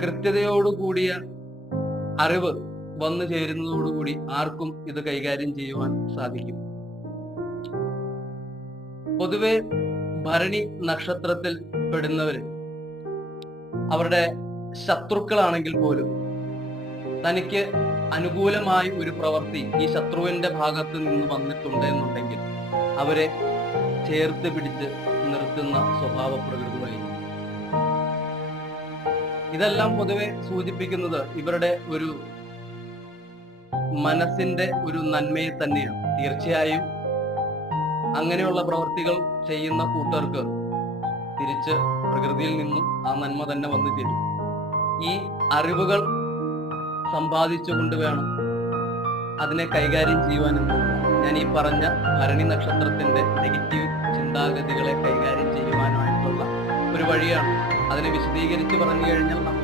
കൃത്യതയോടുകൂടിയ അറിവ് വന്നു ചേരുന്നതോടുകൂടി ആർക്കും ഇത് കൈകാര്യം ചെയ്യുവാൻ സാധിക്കും. പൊതുവെ ഭരണി നക്ഷത്രത്തിൽ പെടുന്നവർ അവരുടെ ശത്രുക്കളാണെങ്കിൽ പോലും തനിക്ക് അനുകൂലമായി ഒരു പ്രവൃത്തി ഈ ശത്രുവിന്റെ ഭാഗത്ത് നിന്ന് വന്നിട്ടുണ്ട് എന്നുണ്ടെങ്കിൽ അവരെ ചേർത്ത് പിടിച്ച് നിർത്തുന്ന സ്വഭാവ പ്രകൃതമായിരിക്കും ഇതെല്ലാം പൊതുവെ സൂചിപ്പിക്കുന്നത് ഇവരുടെ ഒരു മനസ്സിന്റെ ഒരു നന്മയെ തന്നെയാണ്. തീർച്ചയായും അങ്ങനെയുള്ള പ്രവൃത്തികൾ ചെയ്യുന്ന കൂട്ടർക്ക് തിരിച്ച് പ്രകൃതിയിൽ നിന്നും ആ നന്മ തന്നെ വന്നു ചേരും. ഈ അറിവുകൾ സമ്പാദിച്ചുകൊണ്ട് വേണം അതിനെ കൈകാര്യം ചെയ്യുവാനെന്ന് ഞാൻ ഈ പറഞ്ഞ ഭരണി നക്ഷത്രത്തിന്റെ നെഗറ്റീവ് ചിന്താഗതികളെ കൈകാര്യം ചെയ്യുവാനായിട്ടുള്ള ഒരു വഴിയാണ് അതിനെ വിശദീകരിച്ച് പറഞ്ഞു കഴിഞ്ഞാൽ